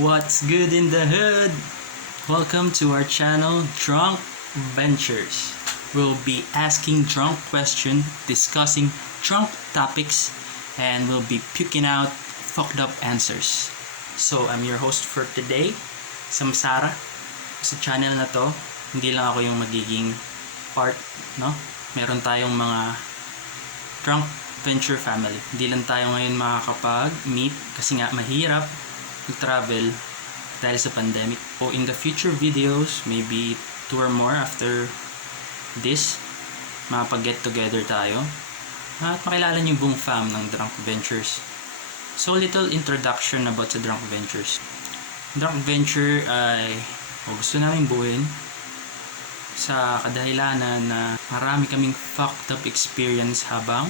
What's good in the hood? Welcome to our channel, Drunkventures. We'll be asking drunk questions, discussing drunk topics, and we'll be puking out fucked up answers. So, I'm your host for today, Samsara. Sa channel na to, hindi lang ako yung magiging part, no? Meron tayong mga drunk venture family. Hindi lang tayo ngayon makakapag-meet kasi nga mahirap travel dahil sa pandemic. So in the future videos, maybe 2 or more after this, makapag-get together tayo at makilala niyo yung buong fam ng Drunkventures. So little introduction about sa Drunkventures. Drunkventure ay gusto namin buuin sa kadahilanan na marami kaming fucked up experience habang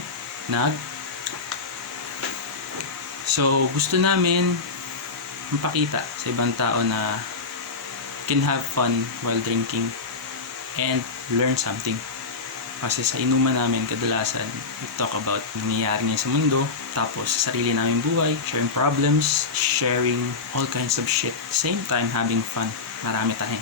So gusto namin mapakita sa ibang tao na can have fun while drinking and learn something. Kasi sa inuman namin kadalasan we talk about nangyayari ngayon sa mundo, tapos sa sarili namin buhay, sharing problems, sharing all kinds of shit, same time having fun. Marami tayong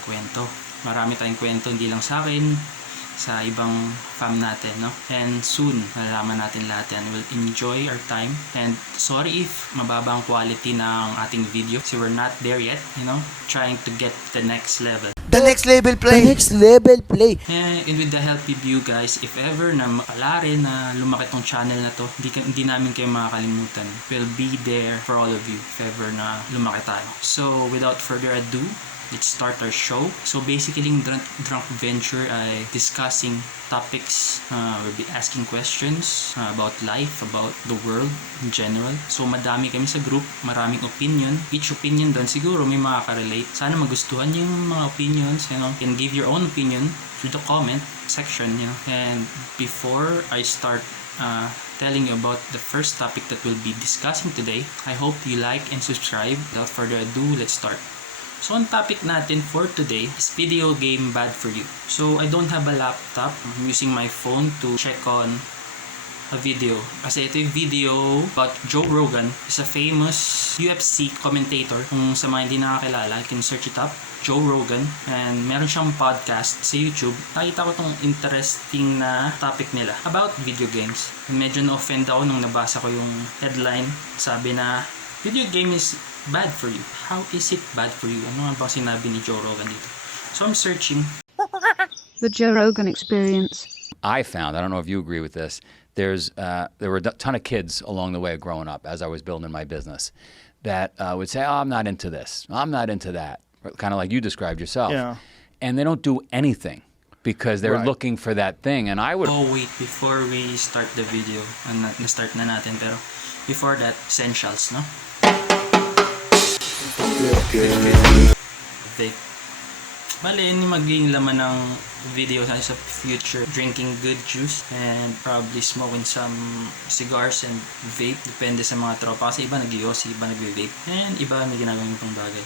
kwento, hindi lang sa akin, sa ibang fam natin, no? And soon, malalaman natin lahat yan. We'll enjoy our time. And sorry if mababa ang quality ng ating video. So we're not there yet, trying to get the next level. The next level play. And with the help of you guys, if ever na makalari na lumaki tong channel na to, hindi namin kayo makakalimutan. We'll be there for all of you if ever na lumaki tayo. So without further ado, let's start our show. So basically, Drunkventure ay discussing topics. We'll be asking questions about life, about the world in general. So madami kami sa group, maraming opinion. Each opinion doon siguro may makaka-relate. Sana magustuhan yung mga opinions, You can give your own opinion through the comment section, And before I start telling you about the first topic that we'll be discussing today, I hope you like and subscribe. Without further ado, let's start. So, ang topic natin for today is video game bad for you. So, I don't have a laptop. I'm using my phone to check on a video. Kasi ito yung video about Joe Rogan. He's a famous UFC commentator. Kung sa mga hindi nakakilala, you can search it up. Joe Rogan. And meron siyang podcast sa YouTube. Nakita ko tong interesting na topic nila about video games. And medyo na-offend ako nung nabasa ko yung headline. Sabi na, video game is bad for you. How is it bad for you? Ano nga ba sinabi ni Joe Rogan dito? So I'm searching. The Joe Rogan experience. I found, I don't know if you agree with this, there were a ton of kids along the way growing up as I was building my business that would say, I'm not into this, I'm not into that, kind of like you described yourself. Yeah. And they don't do anything because they're looking for that thing. And I would... Oh wait, before we start the video, na-start na natin, pero before that, essentials, no? Vape. Bale, yun yung magiging laman ng video sa future. Drinking good juice and probably smoking some cigars and vape. Depende sa mga tropa. Kasi iba nag-iossi, iba nag-vape. And iba may ginagawin itong bagay.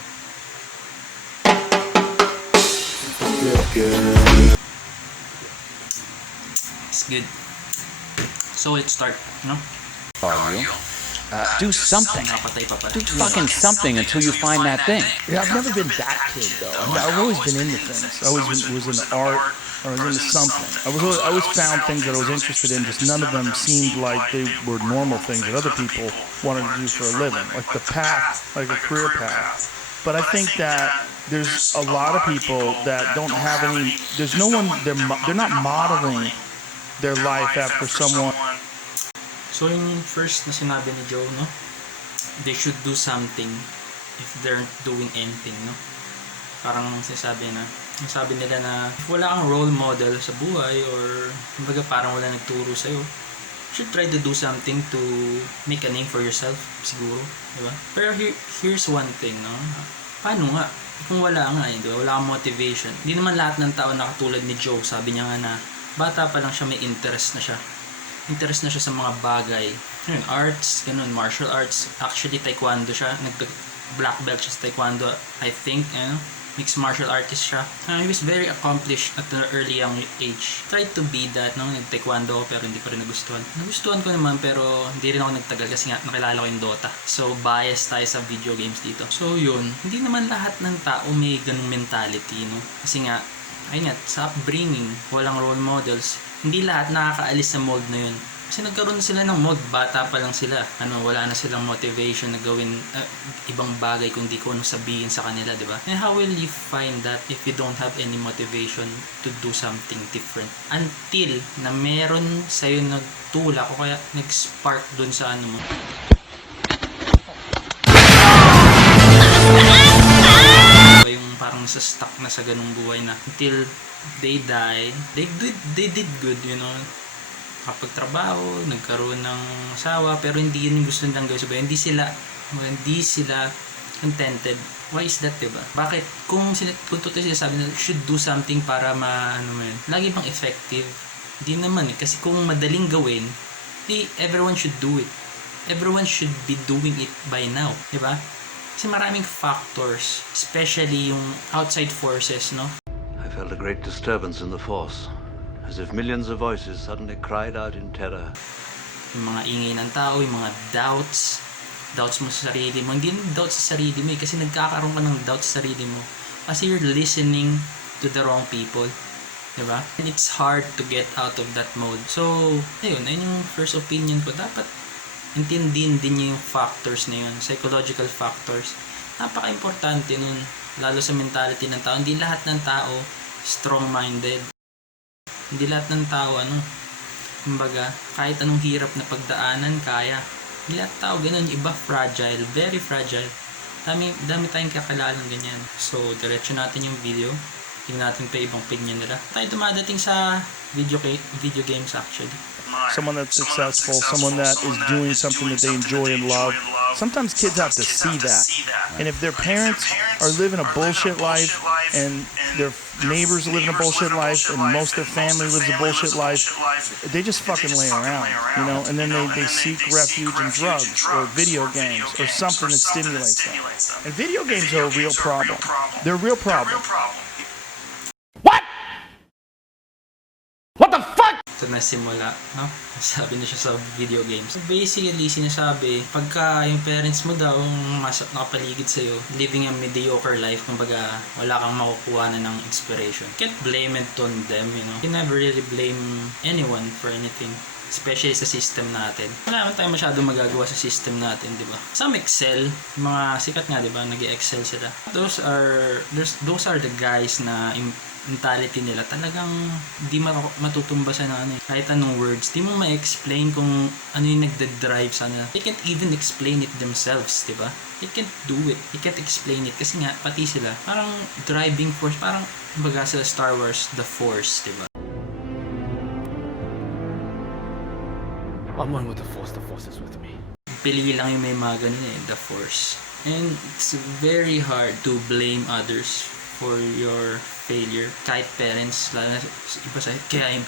It's good. So let's start, no? do something. Napatay pa pala. Do fucking something until you find that thing. Yeah, I've never been that kid though. I mean, I've always been into things. I was into art, or I was into something. I always found things that I was interested in. Just none of them seemed like they were normal things that other people wanted to do for a living, like the path, like a career path. But I think that there's a lot of people that don't have any. There's no one. They're not modeling their life after someone. So yung first na sinabi ni Joe, no? They should do something if they're doing anything, no? Parang sabi nila na if wala kang role model sa buhay or kumbaga parang wala nagturo sa'yo, you should try to do something to make a name for yourself, siguro, di ba? Pero here's one thing, no? Paano nga? Kung wala nga, di ba? Wala kang motivation. Hindi naman lahat ng tao na katulad ni Joe, sabi niya nga na bata pa lang siya, may interest na siya sa mga bagay. Yun, arts, ganun, martial arts. Actually, taekwondo siya. black belt siya sa taekwondo, I think, mixed martial artist siya. He was very accomplished at an early young age. Tried to be that, no? Nag-taekwondo ako pero hindi ko rin nagustuhan. Nagustuhan ko naman pero hindi rin ako nagtagal kasi nga nakilala ko yung Dota. So, bias tayo sa video games dito. So, yun. Hindi naman lahat ng tao may ganung mentality, no? Kasi nga, ayun nga, sa upbringing, walang role models. Hindi lahat nakakaalis sa mold na yun. Kasi nagkaroon na sila ng mold, bata pa lang sila. Wala na silang motivation na gawin ibang bagay kung di ko sabihin sa kanila, di ba? And how will you find that if you don't have any motivation to do something different? Until na meron sa'yo nagtulak o kaya nag-spark dun sa mo. Yung parang sa stuck na sa ganung buhay na until they die, they did good, kapag trabaho, nagkaroon ng asawa, pero hindi yun yung gusto nilang gawin sa buhay. Hindi sila contented. Why is that, diba? Bakit? Kung totoo sila sabi na should do something para lagi bang effective? Hindi naman eh. Kasi kung madaling gawin, everyone should do it. Everyone should be doing it by now, diba? Kasi maraming factors, especially yung outside forces, no? I felt a great disturbance in the force. As if millions of voices suddenly cried out in terror. Yung mga ingay ng tao, yung mga doubts mo sa sarili mo. Hindi doubts sa sarili mo kasi nagkakaroon ka ng doubts sa sarili mo. Kasi you're listening to the wrong people. Diba? And it's hard to get out of that mode. So, ayun yung first opinion ko. Dapat intindihin din niyo yung factors na yun. Psychological factors. Napaka-importante nun. Lalo sa mentality ng tao. Hindi lahat ng tao strong-minded. Hindi lahat ng tao, kumbaga, kahit anong hirap na pagdaanan, kaya. Hindi lahat ng tao, ganun, iba fragile, very fragile. Dami tayong kakalalang ganyan. So, diretso natin yung video. Tingnan natin pa ibang opinion nila. Tayo dumadating sa video games actually. Someone that's successful, someone that is doing something that they enjoy and love. Sometimes kids have to see that. And if their parents are living a bullshit life and their neighbors live in a bullshit life and most of their family lives a bullshit life, they just fucking lay around, and then they seek refuge in drugs or video games or something that stimulates them. And video games are a real problem. They're a real problem. Ito na simula, no? Sabi na siya sa video games. Basically, sinasabi, pagka yung parents mo daw nakapaligid sa'yo, living a mediocre life, kumbaga, wala kang makukuha na ng inspiration. Can't blame it on them, You can never really blame anyone for anything. Especially sa system natin. Wala naman tayo masyadong magagawa sa system natin, di ba? Some excel, mga sikat nga, di ba? Nag-excel sila. Those are the guys na mentality nila talagang di matutumbasan na kahit anong words. Di mo ma-explain kung ano yung nagde-drive sa kanila. They can't even explain it themselves, di ba? They can't do it. They can't explain it kasi nga, pati sila, parang driving force, parang baga sa Star Wars, the Force, di ba? I'm one with the Force is with me. Pili lang yung may mga ganun the Force. And it's very hard to blame others for your failure. Kahit parents, lalo na iba sa kasi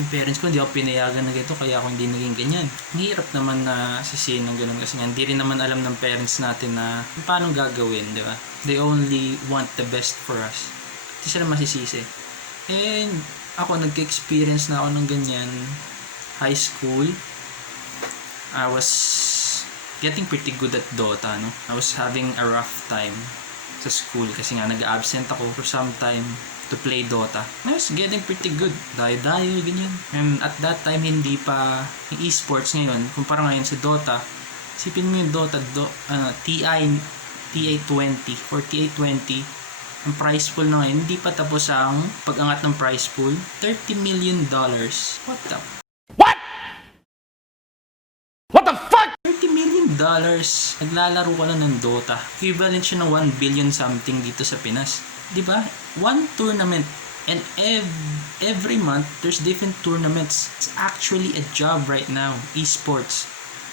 yung parents ko hindi ako pinayagan na ganito kaya ako hindi naging ganyan. Ang hirap naman na sisihin ng ganun kasi nga hindi rin naman alam ng parents natin na paano gagawin, di ba? They only want the best for us. Hindi sila masisisi. And ako nagka-experience na ako ng ganyan high school. I was getting pretty good at Dota, no? I was having a rough time sa school kasi nga nag-absent ako for some time to play Dota. I was getting pretty good. Dayo-dayo, ganyan. And at that time, hindi pa yung esports ngayon. Kumpara ngayon sa Dota, isipin mo yung Dota, TI-20 or TI-20, ang prize pool na ngayon, hindi pa tapos ang pag-angat ng prize pool. $30 million. What the $30 million. Naglalaro ka lang ng Dota. Equivalent siya ng 1 billion something dito sa Pinas. Diba? One tournament. And every month, there's different tournaments. It's actually a job right now. Esports.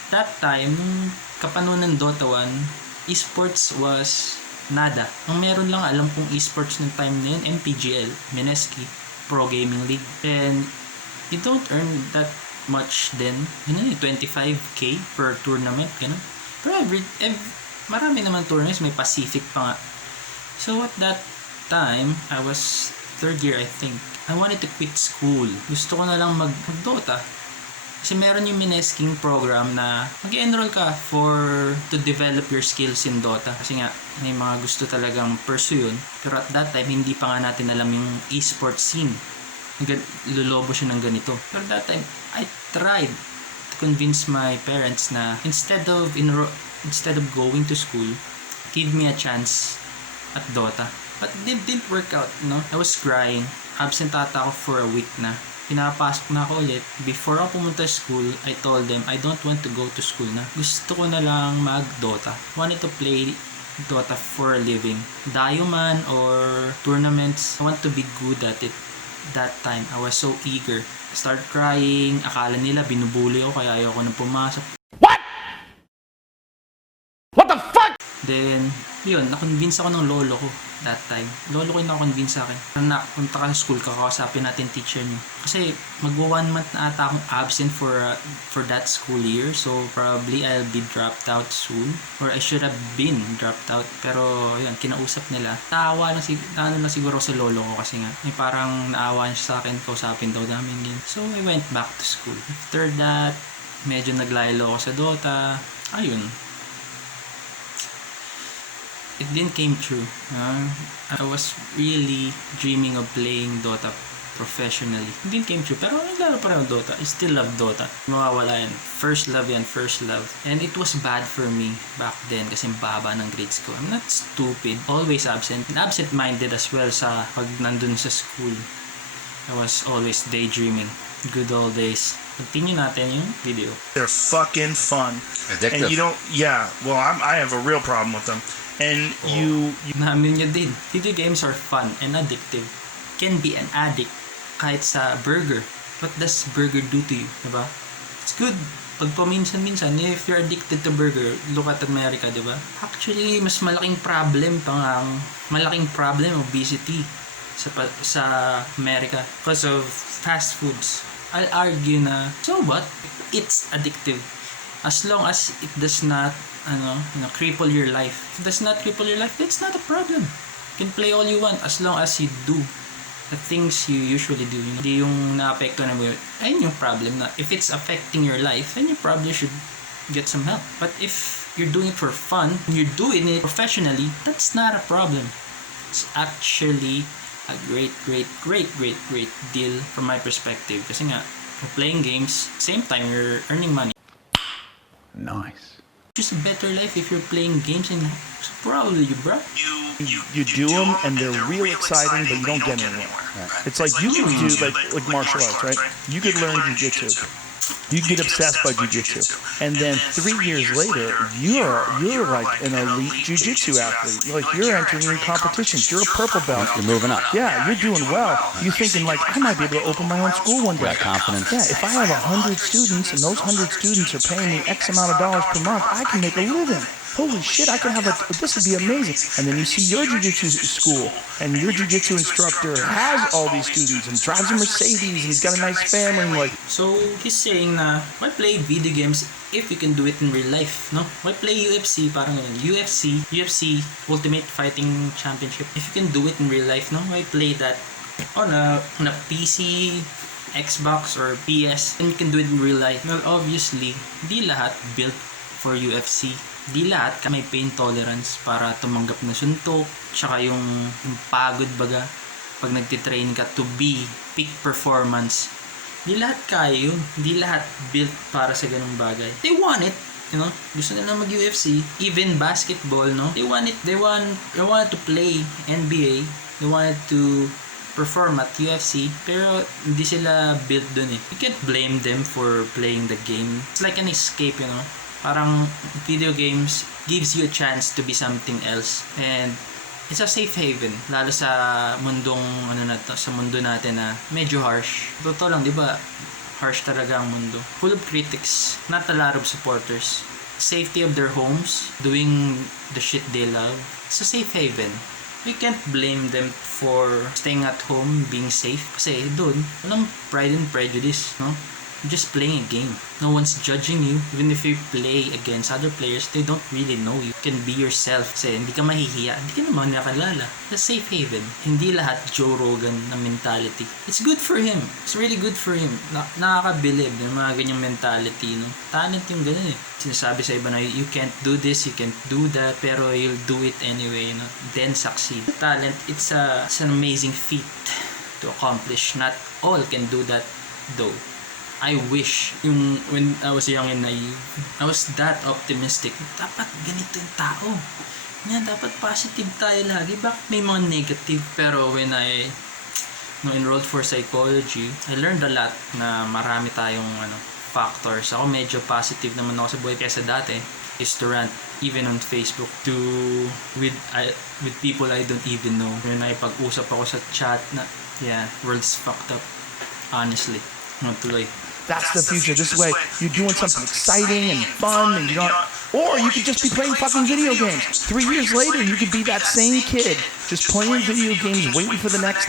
That time, nung kapanon ng Dota 1, esports was nada. Ang meron lang alam kong esports ng time na yun, MPGL, Mineski, Pro Gaming League. And you don't earn that much then, 25k per tournament, ganun. Pero marami naman tournaments, may Pacific pa nga. So at that time, I was third year I think. I wanted to quit school. Gusto ko na lang mag-Dota. Kasi meron yung minesking program na mag-enroll ka to develop your skills in Dota. Kasi nga, may mga gusto talagang pursue yun. Pero at that time, hindi pa nga natin alam yung esports scene. Lulobo siya ng ganito. Pero that time, I tried to convince my parents na instead of going to school, give me a chance at Dota. But it didn't work out, no? I was crying. Absent ata ako for a week na. Pinapasok na ako ulit. Before ako pumunta sa school, I told them, I don't want to go to school na. Gusto ko na lang mag-Dota. Wanted to play Dota for a living. Dayo man or tournaments, I want to be good at it. That time, I was so eager. I started crying. Akala nila binubuli ako kaya ayoko nang pumasok. What the fuck? Then, yun, na-convince ako ng lolo ko that time. Lolo ko yung na-convince sa akin. Anak, punta ka sa school, kakausapin natin teacher niyo. Kasi magwa 1 month na ata akong absent for that school year. So, probably I'll be dropped out soon. Or I should have been dropped out. Pero, yun, kinausap nila. Naawa na siguro sa lolo ko kasi nga. May parang naawa niya sa akin, kausapin daw namin yun. So, I went back to school. After that, medyo naglaylo ako sa Dota. Ayun. It didn't came true. I was really dreaming of playing Dota professionally. It didn't came true. Pero naglaro pa rin ng Dota. I still love Dota. Mawawala yan. First love. And it was bad for me back then kasi baba ng grades ko. I'm not stupid. Always absent. And absent-minded as well sa pag nandun sa school. I was always daydreaming. Good old days. Continue natin yung video. They're fucking fun. Addictive. And you don't, yeah, well, I have a real problem with them. And you Namin nyo din. Video games are fun and addictive. Can be an addict kahit sa burger. What does burger do to you? Diba? It's good. Pag paminsan-minsan, if you're addicted to burger, look at America, diba? Actually, mas malaking problem obesity sa America because of fast foods. I'll argue na, so what? It's addictive. As long as it does not cripple your life. If it does not cripple your life, that's not a problem. You can play all you want as long as you do the things you usually do. Hindi yung na-apekto na mo yun. Ayun yung problem na. If it's affecting your life, then you probably should get some help. But if you're doing it for fun, and you're doing it professionally, that's not a problem. It's actually a great deal from my perspective. Kasi nga, you're playing games, same time you're earning money. Nice. Just a better life if you're playing games and probably you, bro. you do them and they're real exciting, but you don't get anywhere. Right. It's like you could do like martial arts, right? You could learn jiu-jitsu. You get obsessed by jiu-jitsu, and then 3 years later, you're like an elite jiu-jitsu athlete. You're entering in competitions. You're a purple belt. You're moving up. Yeah, you're doing well. You're thinking like, I might be able to open my own school one day. That confidence. Yeah, if I have 100 students and those 100 students are paying me X amount of dollars per month, I can make a living. Holy shit, I can have this would be amazing. And then you see your jiu-jitsu school, and your jiu-jitsu instructor has all these students and drives a Mercedes, and he's got a nice family. And So he's saying na why play video games if you can do it in real life, no? Why play UFC? Parang UFC Ultimate Fighting Championship. If you can do it in real life, no? Why play that on a PC, Xbox or PS, and you can do it in real life? Well, obviously, di lahat built for UFC. Di lahat may pain tolerance para tumanggap na suntok, tsaka yung pagod baga pag nagtitrain ka to be peak performance. Di lahat kaya yun. Di lahat built para sa ganung bagay. They want it, gusto nila mag-UFC. Even basketball, no? They want to play NBA. They wanted to perform at UFC, pero hindi sila built dun eh. You can't blame them for playing the game. It's like an escape, Parang video games gives you a chance to be something else, and it's a safe haven, lalo sa mundong sa mundo natin na medyo harsh. Totoo lang, di ba? Harsh talaga ang mundo. Full of critics, not a lot of supporters. Safety of their homes, doing the shit they love. It's a safe haven. We can't blame them for staying at home, being safe. Kasi doon, walang pride and prejudice, no? You're just playing a game. No one's judging you. Even if you play against other players, they don't really know you. You can be yourself. Kasi hindi ka mahihiya. Hindi ka naman nakalala. The safe haven. Hindi lahat Joe Rogan na mentality. It's good for him. It's really good for him. Nakakabilib ng mga ganyang mentality. No? Talent yung ganun eh. Sinasabi sa iba na you can't do this, you can't do that, pero you'll do it anyway. You know? Then succeed. Talent, it's an amazing feat to accomplish. Not all can do that though. I wish when I was young and naive, I was that optimistic. Dapat ganito yung tao. Yan, dapat positive tayo lagi. Bakit may mga negative? Pero when I enrolled for psychology, I learned a lot na marami tayong factors. Ako medyo positive naman ako sa buhay kaysa dati. Is to rant even on Facebook with people I don't even know. When I pag-usap ako sa chat na world's fucked up. Honestly. Tuloy. That's the future. This way, you're doing something exciting and fun, and or you could just be playing fucking video games. 3 years later, you could be that same kid, just playing video games, waiting for the next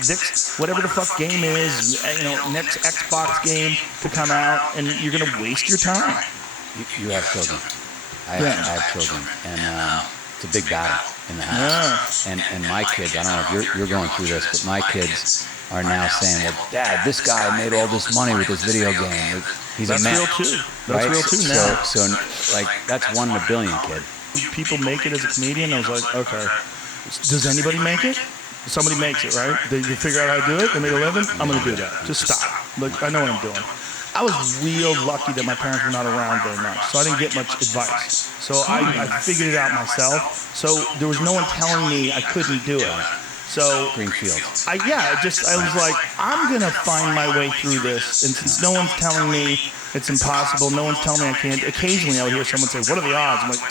whatever the fuck game is, next Xbox game to come out, and you're gonna waste your time. You have children. I have children, and it's a big battle in the house. Yeah. And my kids, I don't know if you're going through this, but my kids are now saying, well, Dad, this guy made all this money with this video game. He's That's a man. real too. Right? That's real too now. So like, that's 1 in a billion, kid. People make it as a comedian. I was like, okay, does anybody make it? Somebody makes it, right? They figure out how to do it. They make a living. I'm gonna do that. Just stop. Like, I know what I'm doing. I was real lucky that my parents were not around very much, so I didn't get much advice. So I figured it out myself. So there was no one telling me I couldn't do it. So Greenfield. I was like, I'm gonna find my way through this, and since no one's telling me it's impossible, no one's telling me I can't. Occasionally, I would hear someone say, "What are the odds?" I'm like,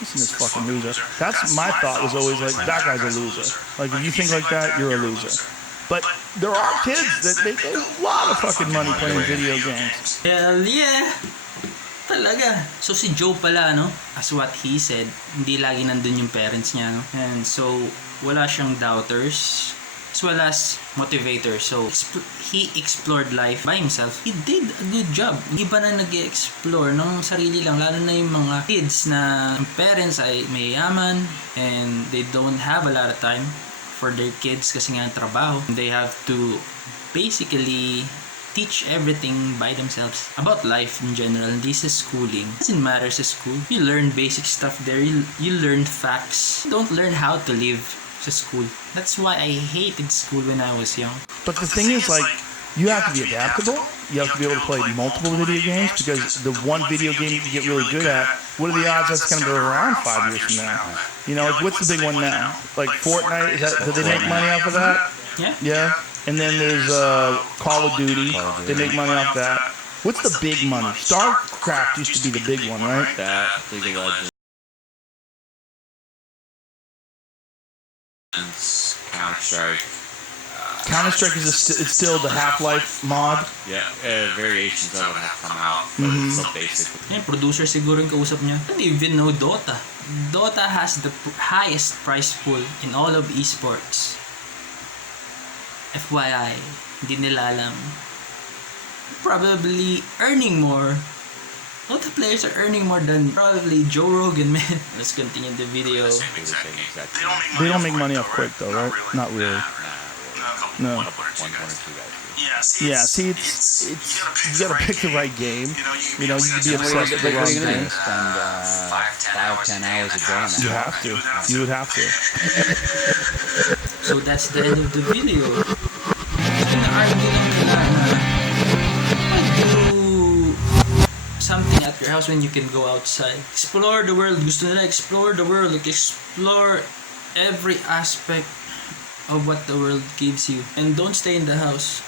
"Listen, this fucking loser." That's my thought was always like, "That guy's a loser." Like if you think like that, you're a loser. But there are kids that make a lot of fucking money playing video games. Hell yeah! Talaga. So si Joe pala, as what he said, hindi lagi nandun yung parents niya, And so, wala siyang doubters as well as motivators. So, he explored life by himself. He did a good job. Iba na nag-explore ng sarili lang, lalo na yung mga kids na ang parents ay mayayaman and they don't have a lot of time for their kids kasi nga trabaho. They have to basically teach everything by themselves about life in general. This is schooling. It doesn't matter sa school. You learn basic stuff there. You learn facts. You don't learn how to live sa school. That's why I hated school when I was young. But the thing is, like, you have to be adaptable. You have to be able to play multiple video games because the one video game you can get really good at, what are the odds that's going to be around 5 years from now? Like, what's the big one now? Like Fortnite? Do they make money off of that? Yeah. Yeah. And then there's Call of Duty. They make money off that. What's the big money? StarCraft used to be the big one, right? That League of Legends, Counter-Strike. Counter-Strike is it's still the Half-Life mod. Yeah, variations of it have come out, but it's still basic. Producer siguro yung kausap niya. I don't even know Dota. Dota has the highest prize pool in all of esports. FYI, hindi nila alam. Probably earning more. Dota players are earning more than probably Joe Rogan, man. Let's continue the video. They don't make money off Quick though, right? Not really. No. One or two guys do. Yeah, see, it's you gotta pick the right game. You can be obsessed with the wrong game. Spend 5-10 hours a day on that. You have to. You would have to. So that's the end of the video. Na-argue lang nila na do something at your house when you can go outside. Explore the world. Gusto nila explore the world. Like, explore every aspect of what the world gives you. And don't stay in the house.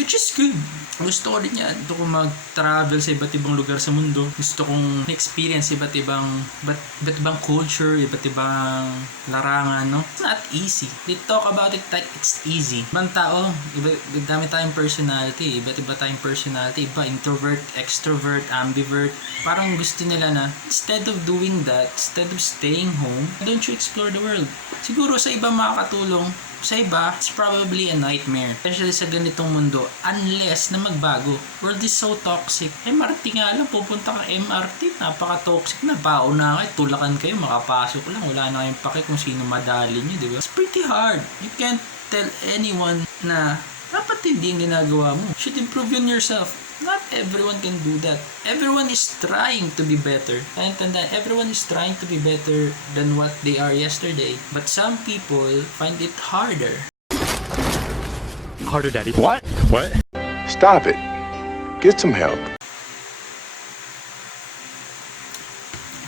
Which is good. Gusto ko din yan. Gusto ko mag-travel sa iba't ibang lugar sa mundo. Gusto kong experience iba't ibang culture, iba't ibang larangan, It's not easy. They talk about it like it's easy. Ibang tao, dami tayong personality. Iba't iba tayong personality. Iba, introvert, extrovert, ambivert. Parang gusto nila na, instead of doing that, instead of staying home, why don't you explore the world? Siguro sa iba makakatulong. Sa iba, it's probably a nightmare. Especially sa ganitong mundo mundo unless na magbago. World is so toxic. MRT nga lang, pupunta ka MRT, napaka-toxic na. Bao na kayo, tulakan kayo, makapasok lang. Wala na kayong pake kung sino madali nyo, di ba? It's pretty hard. You can't tell anyone na dapat hindi yung ginagawa mo. You should improve on yourself. Not everyone can do that. Everyone is trying to be better. Everyone is trying to be better than what they are yesterday. But some people find it harder. Harder, Daddy. What? What? Stop it. Get some help.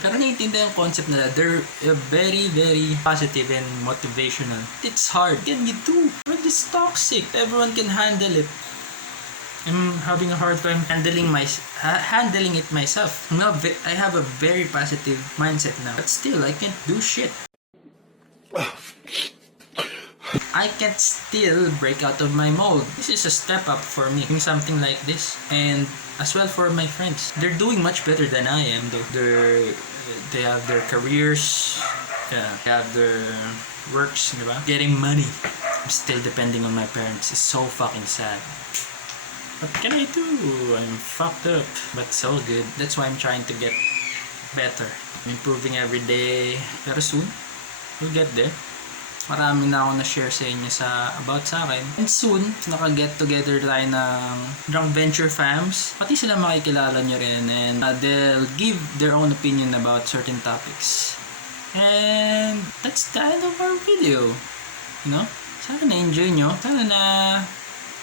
Pero naiintindihan yung concept nila. They're very, very positive and motivational. It's hard. Can you do? But it's toxic. Everyone can handle it. I'm having a hard time handling it myself. I have a very positive mindset now. But still, I can't do shit. I can't still break out of my mold. This is a step up for me, doing something like this. And as well for my friends. They're doing much better than I am though. They have their careers, they have their works, diba? Getting money. I'm still depending on my parents. It's so fucking sad. What can I do? I'm fucked up, but so good. That's why I'm trying to get better. I'm improving every day. Pero soon, we'll get there. Marami na ako na-share sa inyo about sa akin. And soon, naka-get together tayo ng Drunkventure fams. Pati sila makikilala nyo rin. And they'll give their own opinion about certain topics. And that's the end of our video. You know? Sana na-enjoy nyo. Sana na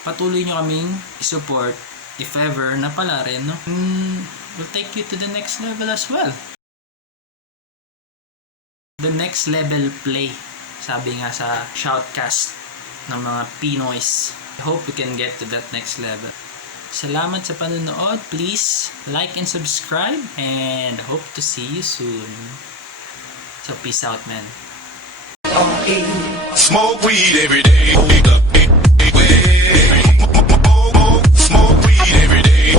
patuloy nyo kaming i-support if ever na pala rin, no? We'll take you to the next level as well. The next level play, sabi nga sa shoutcast ng mga Pinoys. I hope we can get to that next level. Salamat sa panonood. Please like and subscribe and hope to see you soon. So peace out, man. Smoke weed every day. Smoke weed every day.